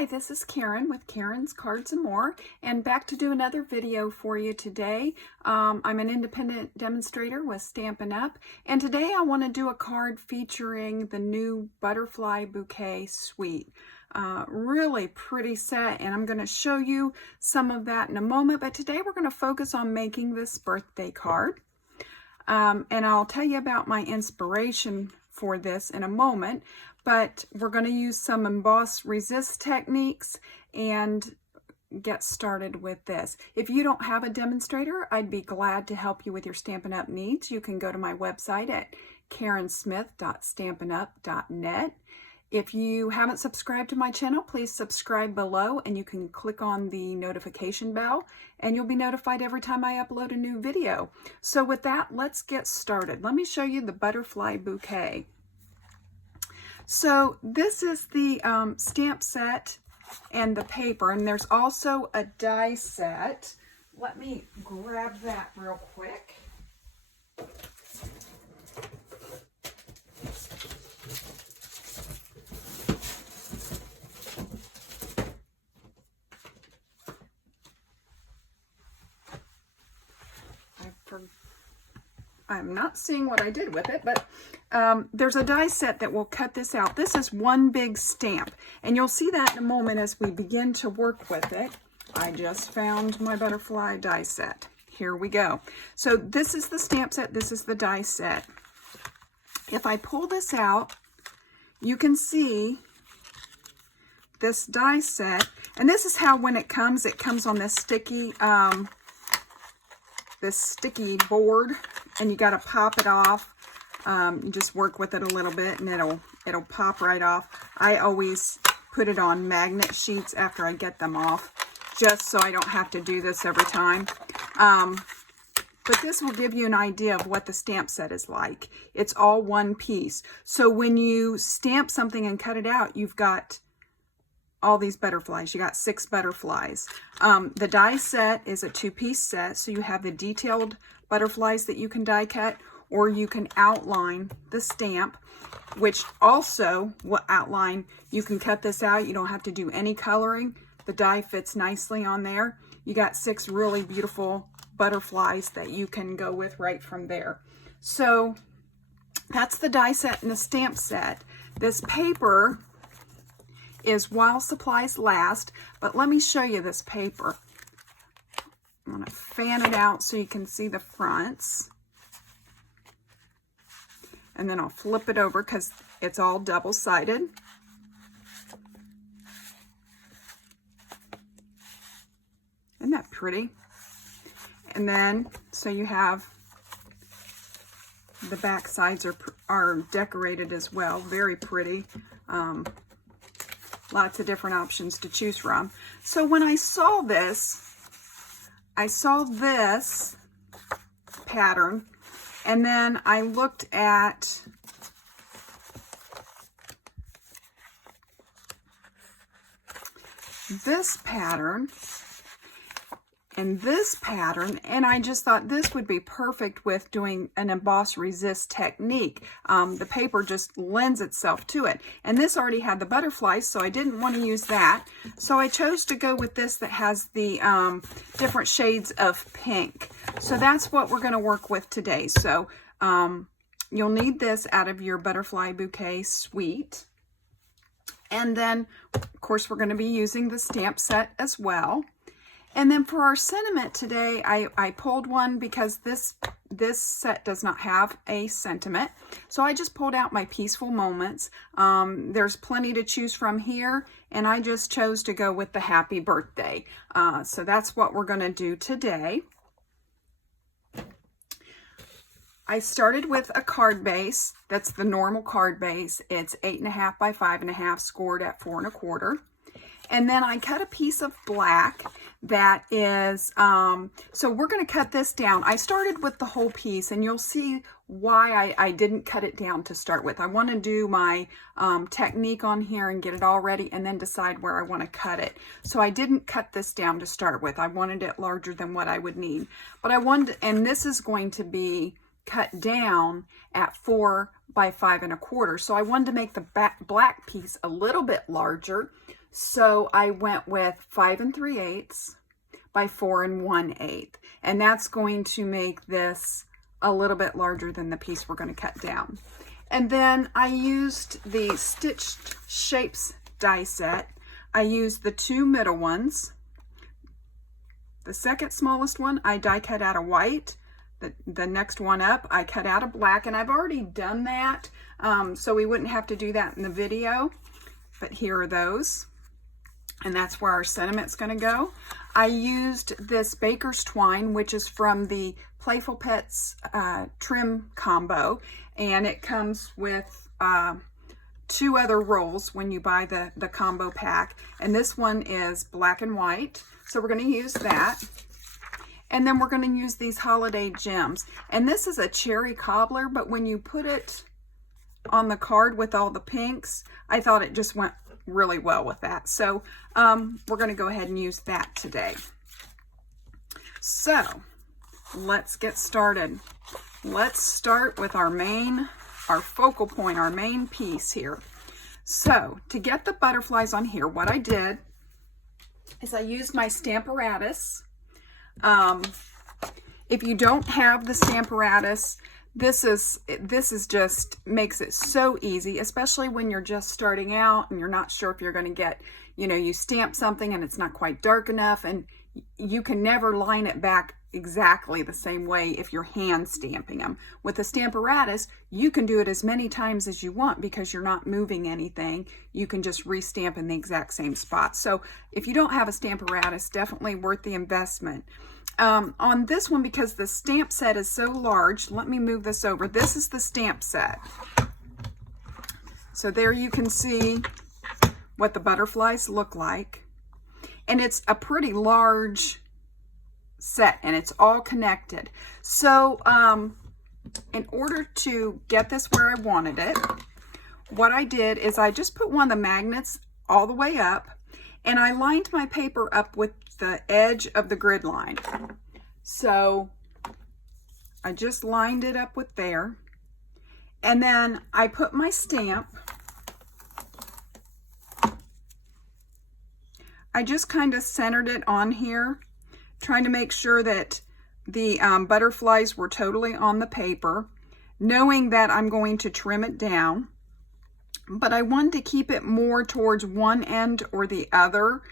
Hi, this is Karen with Karen's Cards and More, and back to do another video for you today. I'm an independent demonstrator with Stampin' Up, and today I want to do a card featuring the new Butterfly Bouquet suite. Really pretty set, and I'm going to show you some of that in a moment, but today we're going to focus on making this birthday card. And I'll tell you about my inspiration for this in a moment, but we're going to use some Embossed Resist techniques and get started with this. If you don't have a demonstrator, I'd be glad to help you with your Stampin' Up needs. You can go to my website at karensmith.stampinup.net. If you haven't subscribed to my channel, please subscribe below, and you can click on the notification bell and you'll be notified every time I upload a new video. So with that, let's get started. Let me show you the Butterfly Bouquet. So this is the stamp set and the paper, and there's also a die set. Let me grab that real quick. I'm not seeing what I did with it, but there's a die set that will cut this out. This is one big stamp, and you'll see that in a moment as we begin to work with it. I just found my butterfly die set. Here we go. So this is the stamp set, this is the die set. If I pull this out, you can see this die set, and this is how when it comes on this sticky board, and you got to pop it off. You just work with it a little bit and it'll pop right off. I always put it on magnet sheets after I get them off, just so I don't have to do this every time. But this will give you an idea of what the stamp set is like. It's all one piece. So when you stamp something and cut it out, you've got all these butterflies. You got 6 butterflies. The die set is a 2-piece set, so you have the detailed butterflies that you can die cut, or you can outline the stamp, which also will outline. You can cut this out. You don't have to do any coloring. The die fits nicely on there. You got 6 really beautiful butterflies that you can go with right from there. So that's the die set and the stamp set. This paper is while supplies last, but let me show you this paper. I'm going to fan it out so you can see the fronts, and then I'll flip it over because it's all double-sided. Isn't that pretty? And then so you have the back sides are decorated as well, very pretty. Lots of different options to choose from. So when I saw this pattern, and then I looked at this pattern and this pattern, and I just thought this would be perfect with doing an embossed resist technique. The paper just lends itself to it, and this already had the butterflies, so I didn't want to use that. So I chose to go with this that has the different shades of pink. So that's what we're going to work with today. So you'll need this out of your Butterfly Bouquet suite. And then, of course, we're going to be using the stamp set as well. And then for our sentiment today, I pulled one because this set does not have a sentiment. So I just pulled out my peaceful moments. There's plenty to choose from here, and I just chose to go with the happy birthday. So that's what we're going to do today. I started with a card base. That's the normal card base. It's 8.5 by 5.5, scored at 4 1/4. And then I cut a piece of black that is, so we're going to cut this down. I started with the whole piece, and you'll see why I didn't cut it down to start with. I want to do my technique on here and get it all ready, and then decide where I want to cut it. So I didn't cut this down to start with. I wanted it larger than what I would need. But I wanted, and this is going to be cut down at 4 by 5 1/4. So I wanted to make the black piece a little bit larger. So I went with 5 3/8 by 4 1/8. And that's going to make this a little bit larger than the piece we're going to cut down. And then I used the Stitched Shapes die set. I used the 2 middle ones. The second smallest one I die cut out of white. The next one up I cut out of black, and I've already done that, so we wouldn't have to do that in the video. But here are those, and that's where our sentiment's going to go. I used this Baker's Twine, which is from the Playful Pets trim combo, and it comes with 2 other rolls when you buy the combo pack, and this one is black and white, so we're going to use that. And then we're going to use these holiday gems, and this is a cherry cobbler, but when you put it on the card with all the pinks, I thought it just went really well with that. So we're going to go ahead and use that today. So let's get started. Let's start with our focal point, our main piece here. So to get the butterflies on here, what I did is I used my Stamparatus. If you don't have the Stamparatus, this is just makes it so easy, especially when you're just starting out and you're not sure if you're going to get, you stamp something and it's not quite dark enough, and you can never line it back exactly the same way if you're hand stamping them. With the Stamparatus, you can do it as many times as you want because you're not moving anything. You can just restamp in the exact same spot. So if you don't have a Stamparatus, definitely worth the investment. On this one, because the stamp set is so large, let me move this over. This is the stamp set. So there you can see what the butterflies look like. And it's a pretty large set, and it's all connected. So in order to get this where I wanted it, what I did is I just put one of the magnets all the way up, and I lined my paper up with the edge of the grid line. So I just lined it up with there, and then I put my stamp. I just kind of centered it on here, trying to make sure that the butterflies were totally on the paper, knowing that I'm going to trim it down. But I wanted to keep it more towards one end or the other,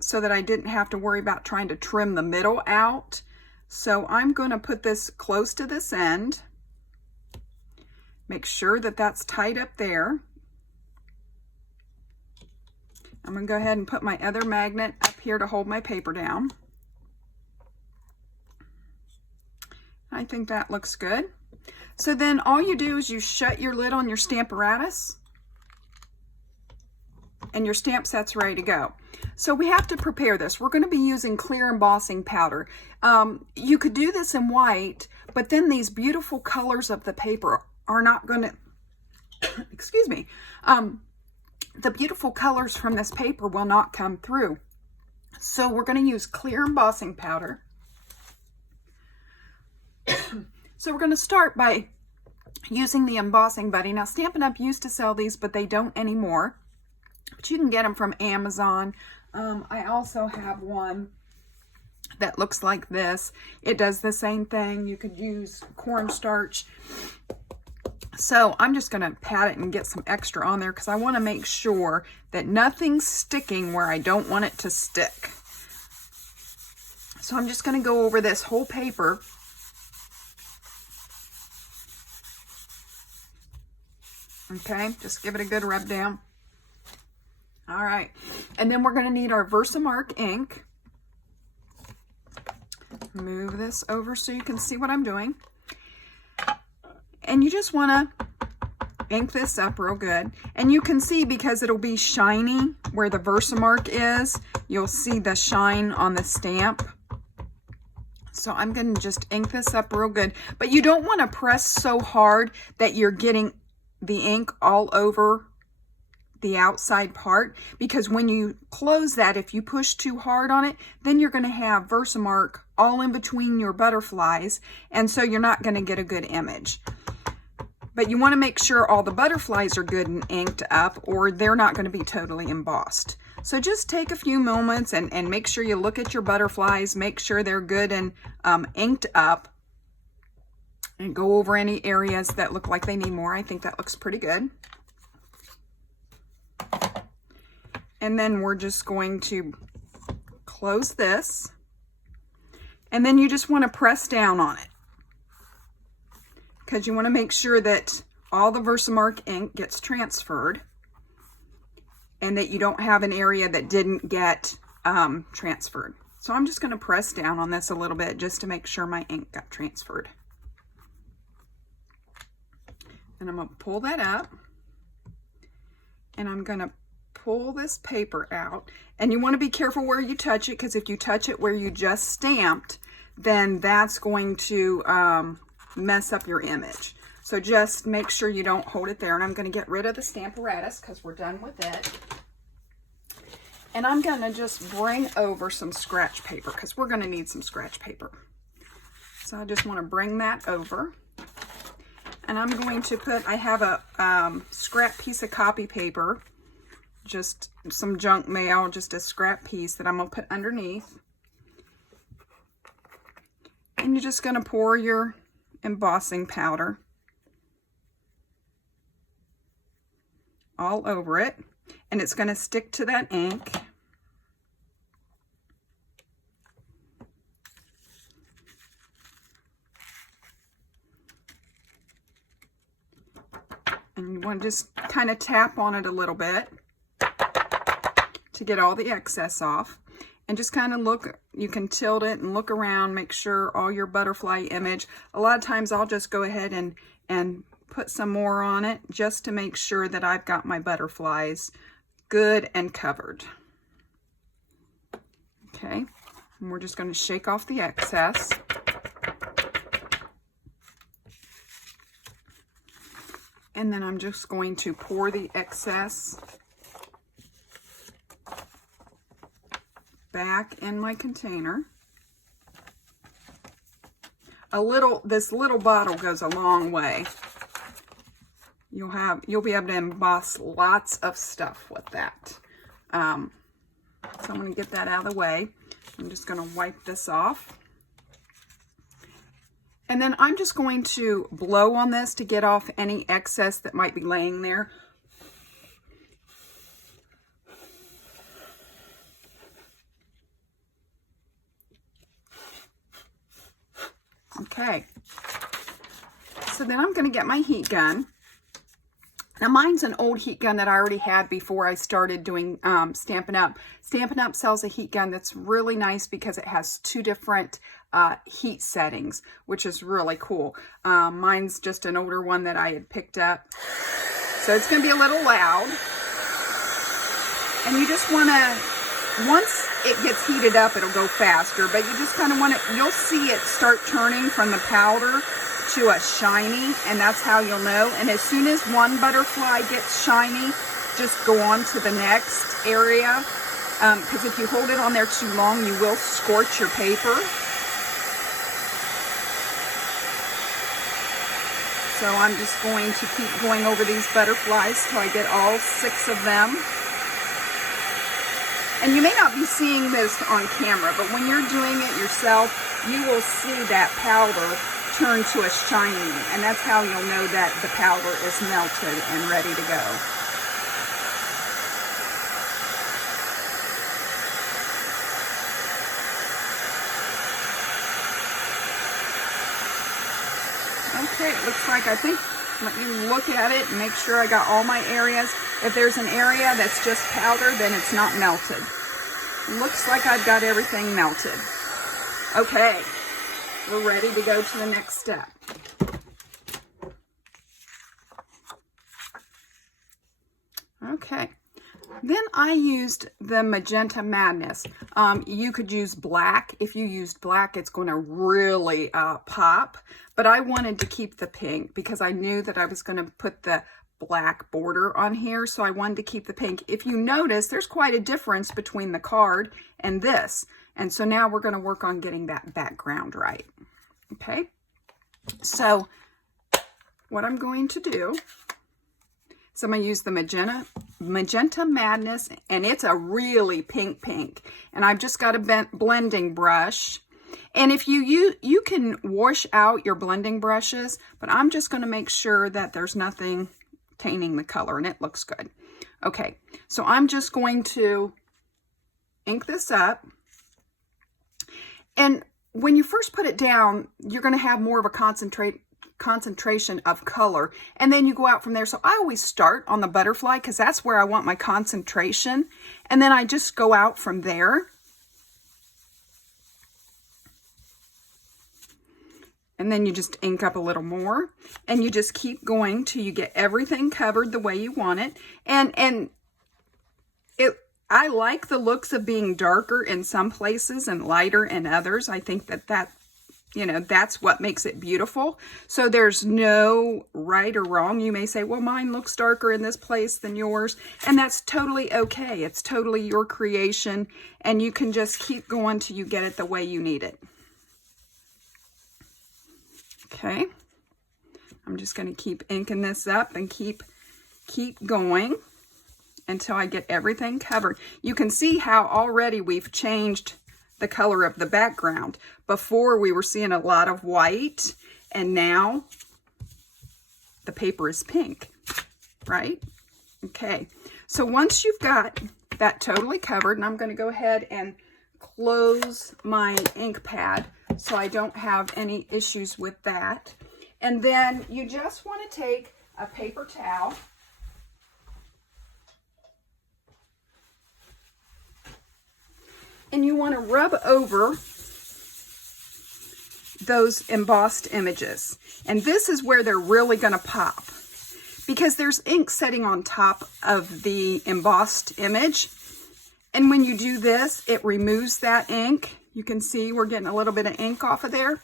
so that I didn't have to worry about trying to trim the middle out. So I'm going to put this close to this end. Make sure that that's tight up there. I'm going to go ahead and put my other magnet up here to hold my paper down. I think that looks good. So then all you do is you shut your lid on your Stamparatus, and your stamp set's ready to go. So we have to prepare this. We're going to be using clear embossing powder. You could do this in white, but then these beautiful colors of the paper are not going to, excuse me, the beautiful colors from this paper will not come through. So we're going to use clear embossing powder. So we're going to start by using the embossing buddy. Now Stampin' Up! Used to sell these, but they don't anymore. But you can get them from Amazon. I also have one that looks like this. It does the same thing. You could use cornstarch. So I'm just going to pat it and get some extra on there because I want to make sure that nothing's sticking where I don't want it to stick. So I'm just going to go over this whole paper. Okay, just give it a good rub down. All right, and then we're going to need our Versamark ink. Move this over so you can see what I'm doing. And you just want to ink this up real good. And you can see, because it'll be shiny where the Versamark is, you'll see the shine on the stamp. So I'm going to just ink this up real good. But you don't want to press so hard that you're getting the ink all over the outside part, because when you close that, if you push too hard on it, then you're going to have Versamark all in between your butterflies, and so you're not going to get a good image. But you want to make sure all the butterflies are good and inked up, or they're not going to be totally embossed. So just take a few moments and make sure you look at your butterflies, make sure they're good and inked up, and go over any areas that look like they need more. I think that looks pretty good. And then we're just going to close this. And then you just want to press down on it, because you want to make sure that all the Versamark ink gets transferred and that you don't have an area that didn't get transferred. So I'm just going to press down on this a little bit just to make sure my ink got transferred. And I'm going to pull that up, and I'm going to pull this paper out. And you want to be careful where you touch it, because if you touch it where you just stamped, then that's going to mess up your image. So just make sure you don't hold it there. And I'm going to get rid of the stamp apparatus because we're done with it. And I'm going to just bring over some scratch paper, because we're going to need some scratch paper. So I just want to bring that over. And I'm going to put, I have a scrap piece of copy paper, just some junk mail, just a scrap piece that I'm going to put underneath. And you're just going to pour your embossing powder all over it, and it's going to stick to that ink. And you want to just kind of tap on it a little bit to get all the excess off. And just kind of look, you can tilt it and look around, make sure all your butterfly image. A lot of times I'll just go ahead and put some more on it just to make sure that I've got my butterflies good and covered. Okay, and we're just going to shake off the excess. And then I'm just going to pour the excess back in my container. This little bottle goes a long way. You'll be able to emboss lots of stuff with that. So I'm going to get that out of the way. I'm just going to wipe this off. And then I'm just going to blow on this to get off any excess that might be laying there. Okay, so then I'm going to get my heat gun. Now mine's an old heat gun that I already had before I started doing Stampin' Up. Stampin' Up sells a heat gun that's really nice because it has 2 different heat settings, which is really cool. Mine's just an older one that I had picked up. So it's going to be a little loud. And you just want to, once it gets heated up, it'll go faster, but you just kind of want to, you'll see it start turning from the powder to a shiny, and that's how you'll know. And as soon as one butterfly gets shiny, just go on to the next area, because if you hold it on there too long, you will scorch your paper. So I'm just going to keep going over these butterflies till I get all 6 of them. And you may not be seeing this on camera, but when you're doing it yourself, you will see that powder turn to a shiny, and that's how you'll know that the powder is melted and ready to go. Okay, it looks like, I think, let me look at it and make sure I got all my areas. If there's an area that's just powder, then it's not melted. Looks like I've got everything melted. Okay, we're ready to go to the next step. Okay, then I used the Magenta Madness. You could use black. If you used black, it's going to really pop. But I wanted to keep the pink because I knew that I was going to put the black border on here, so I wanted to keep the pink. If you notice, there's quite a difference between the card and this. And so now we're going to work on getting that background right. Okay, so what I'm going to do is I'm going to use the Magenta Madness, and it's a really pink. And I've just got a blending brush. And if you can wash out your blending brushes, but I'm just going to make sure that there's nothing tainting the color, and it looks good. Okay, so I'm just going to ink this up. And when you first put it down, you're going to have more of a concentration of color, and then you go out from there. So I always start on the butterfly because that's where I want my concentration, and then I just go out from there. And then you just ink up a little more, and you just keep going till you get everything covered the way you want it. And I like the looks of being darker in some places and lighter in others. I think that you know, that's what makes it beautiful. So there's no right or wrong. You may say, well, mine looks darker in this place than yours, and that's totally okay. It's totally your creation, and you can just keep going till you get it the way you need it. Okay, I'm just going to keep inking this up and keep going until I get everything covered. You can see how already we've changed the color of the background. Before we were seeing a lot of white, and now the paper is pink, right? Okay, so once you've got that totally covered, and I'm going to go ahead and close my ink pad so I don't have any issues with that. And then you just want to take a paper towel and you want to rub over those embossed images. And this is where they're really going to pop, because there's ink sitting on top of the embossed image. And when you do this, it removes that ink. You can see we're getting a little bit of ink off of there.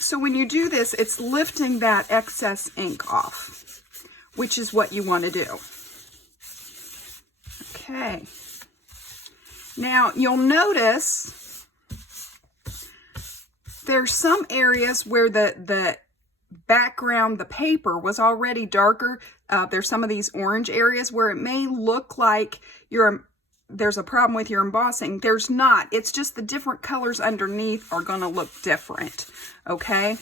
So when you do this, it's lifting that excess ink off, which is what you want to do. Okay. Now, you'll notice there's some areas where the background, the paper, was already darker. There's some of these orange areas where it may look like there's a problem with your embossing. There's not. It's just the different colors underneath are going to look different. Okay?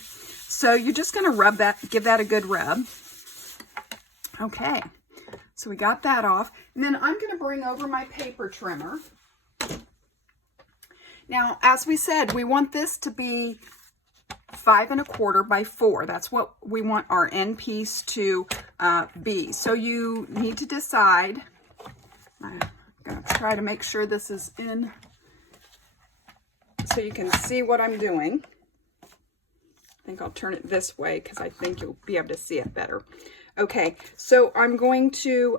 So you're just going to rub that, give that a good rub. Okay. So we got that off. And then I'm going to bring over my paper trimmer. Now, as we said, we want this to be 5 1/4 by 4. That's what we want our end piece to be. So you need to decide. I'm going to try to make sure this is in so you can see what I'm doing. I think I'll turn it this way because I think you'll be able to see it better. Okay, so I'm going to,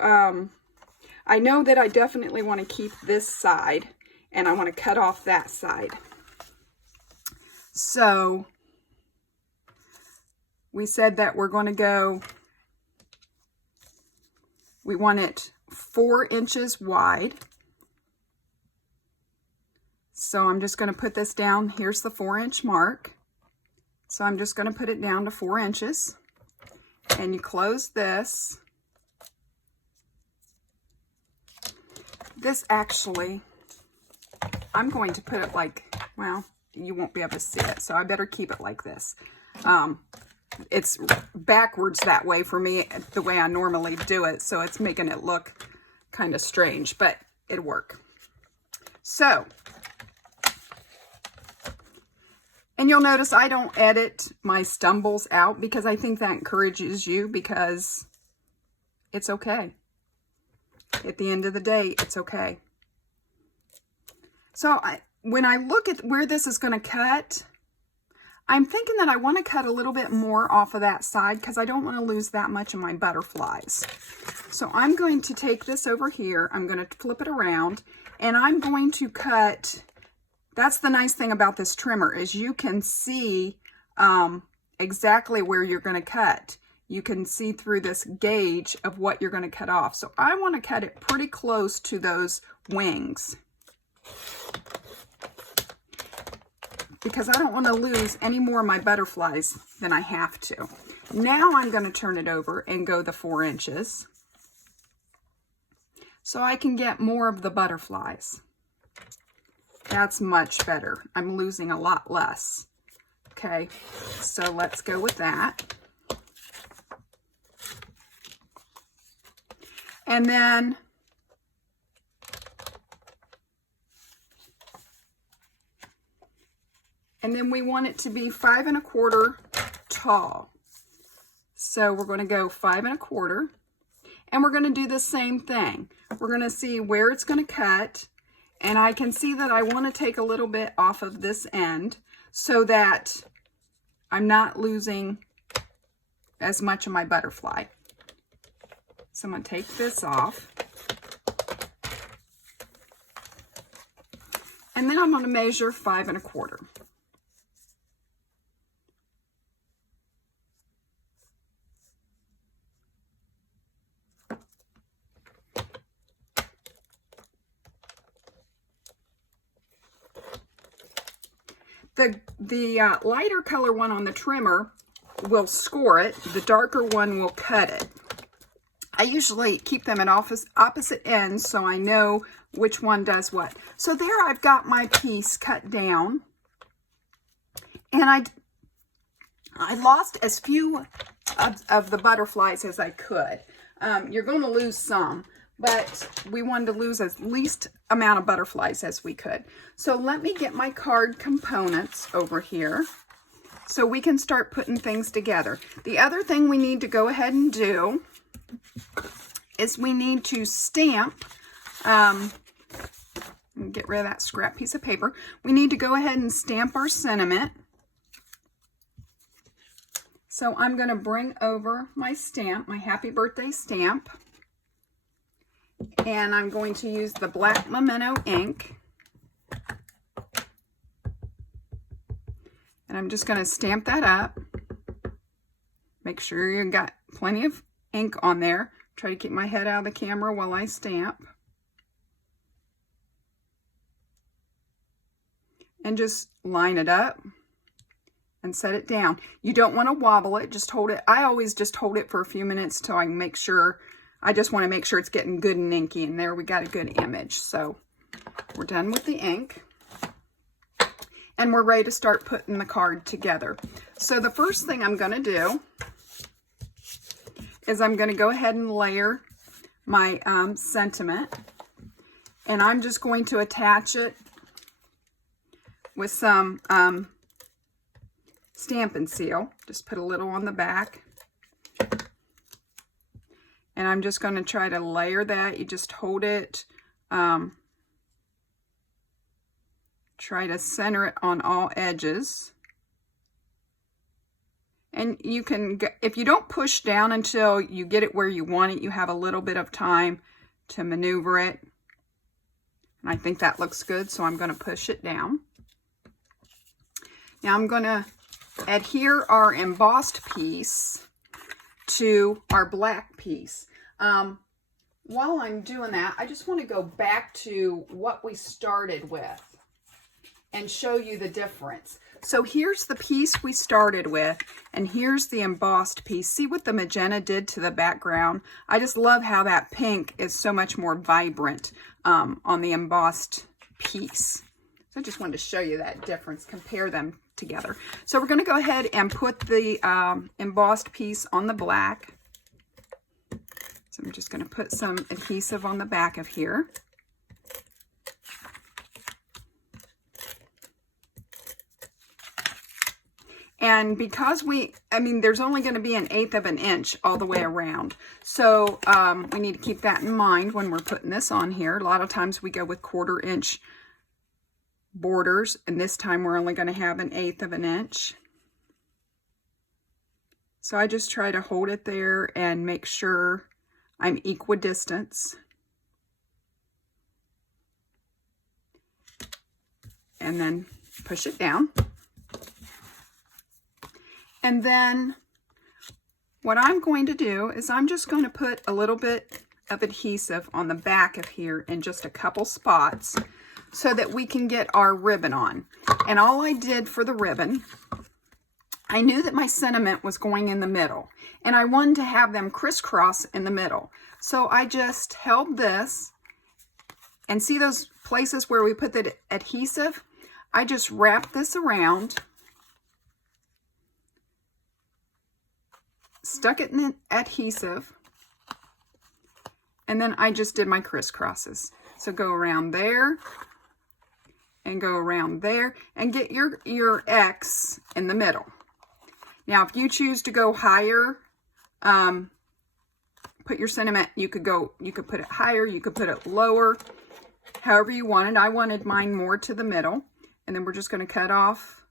I know that I definitely want to keep this side, and I want to cut off that side. So we said that we're going to go, we want it 4 inches wide. So I'm just going to put this down. Here's the 4-inch mark. So I'm just going to put it down to 4 inches. And you close this. This actually, I'm going to put it like, well, you won't be able to see it, so I better keep it like this. It's backwards that way for me, the way I normally do it, so it's making it look kind of strange, but it'll work. So, and you'll notice I don't edit my stumbles out because I think that encourages you, because it's okay. At the end of the day, it's okay. So when I look at where this is going to cut, I'm thinking that I want to cut a little bit more off of that side because I don't want to lose that much of my butterflies. So I'm going to take this over here, I'm going to flip it around, and I'm going to cut. That's the nice thing about this trimmer, is you can see exactly where you're going to cut. You can see through this gauge of what you're going to cut off. So I want to cut it pretty close to those wings, because I don't want to lose any more of my butterflies than I have to. Now I'm going to turn it over and go the 4 inches so I can get more of the butterflies. That's much better. I'm losing a lot less. Okay, so let's go with that. And then we want it to be 5 1/4 tall. So we're going to go 5 1/4, and we're going to do the same thing. We're going to see where it's going to cut, and I can see that I want to take a little bit off of this end so that I'm not losing as much of my butterfly. So I'm going to take this off. And then I'm going to measure 5 1/4. The lighter color one on the trimmer will score it. The darker one will cut it. I usually keep them at opposite ends so I know which one does what. So there I've got my piece cut down. And I lost as few of the butterflies as I could. You're going to lose some, but we wanted to lose as least amount of butterflies as we could. So let me get my card components over here so we can start putting things together. The other thing we need to go ahead and do is we need to stamp, get rid of that scrap piece of paper. We need to go ahead and stamp our sentiment. So I'm going to bring over my stamp, my happy birthday stamp. And I'm going to use the black Memento ink. And I'm just going to stamp that up. Make sure you got plenty of ink on there. Try to keep my head out of the camera while I stamp. And just line it up and set it down. You don't want to wobble it, just hold it. I always just hold it for a few minutes till I can make sure. I just want to make sure it's getting good and inky, and there we got a good image. So we're done with the ink, and we're ready to start putting the card together. So the first thing I'm going to do is I'm going to go ahead and layer my sentiment, and I'm just going to attach it with some Stampin' Seal. Just put a little on the back. And I'm just going to try to layer that. You just hold it. Try to center it on all edges. And you can, if you don't push down until you get it where you want it, you have a little bit of time to maneuver it. And I think that looks good, so I'm going to push it down. Now I'm going to adhere our embossed piece to our black piece. While I'm doing that, I just want to go back to what we started with and show you the difference. So here's the piece we started with, and here's the embossed piece. See what the magenta did to the background? I just love how that pink is so much more vibrant on the embossed piece. So I just wanted to show you that difference, compare them together. So we're going to go ahead and put the embossed piece on the black. So I'm just going to put some adhesive on the back of here. And because there's only going to be 1/8 of an inch all the way around. So we need to keep that in mind when we're putting this on here. A lot of times we go with 1/4 inch borders, and this time we're only going to have 1/8 of an inch. So I just try to hold it there and make sure I'm equidistant. And then push it down. And then what I'm going to do is I'm just going to put a little bit of adhesive on the back of here in just a couple spots so that we can get our ribbon on. And all I did for the ribbon, I knew that my sentiment was going in the middle, and I wanted to have them crisscross in the middle. So I just held this, and see those places where we put the adhesive? I just wrapped this around, stuck it in the adhesive, and then I just did my crisscrosses. So go around there, and go around there, and get your X in the middle. Now, if you choose to go higher, put your sentiment, you could put it higher, you could put it lower, however you wanted. I wanted mine more to the middle, and then we're just going to cut off.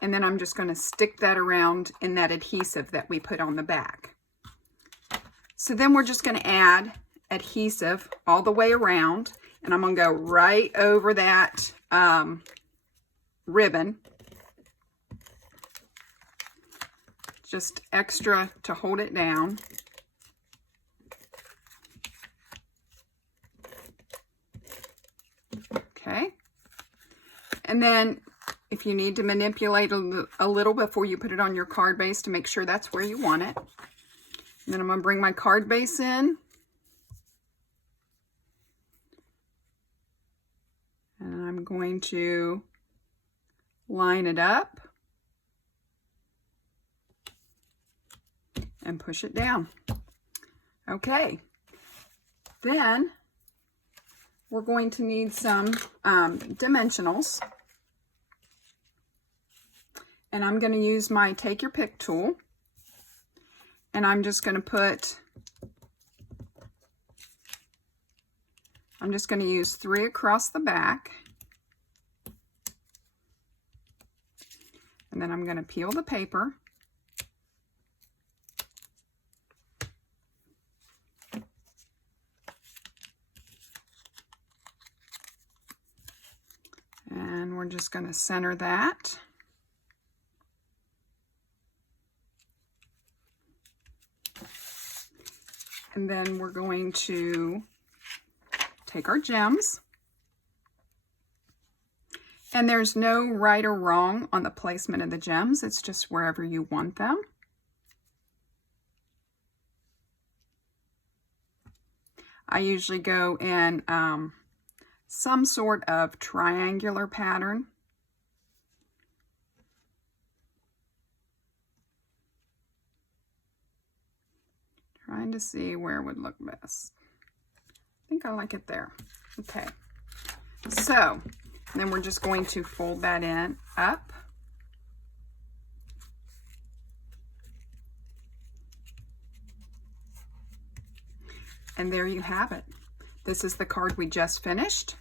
And then I'm just going to stick that around in that adhesive that we put on the back. So then we're just going to add adhesive all the way around, and I'm going to go right over that ribbon, just extra to hold it down. Okay, and then if you need to manipulate a little before you put it on your card base to make sure that's where you want it. And then I'm going to bring my card base in. And I'm going to line it up and push it down. Okay, then we're going to need some dimensionals. And I'm going to use my Take Your Pick tool. And I'm just going to use 3 across the back. And then I'm going to peel the paper. And we're just going to center that. And then we're going to take our gems. And there's no right or wrong on the placement of the gems. It's just wherever you want them. I usually go in some sort of triangular pattern. Trying to see where would look best. I think I like it there. Okay. So, then we're just going to fold that in up. And there you have it. This is the card we just finished.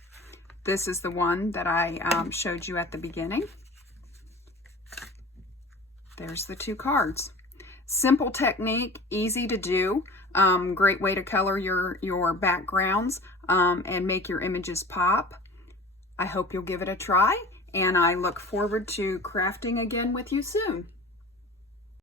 This is the one that I showed you at the beginning. There's the 2 cards. Simple technique, easy to do, great way to color your backgrounds and make your images pop. I hope you'll give it a try, and I look forward to crafting again with you soon.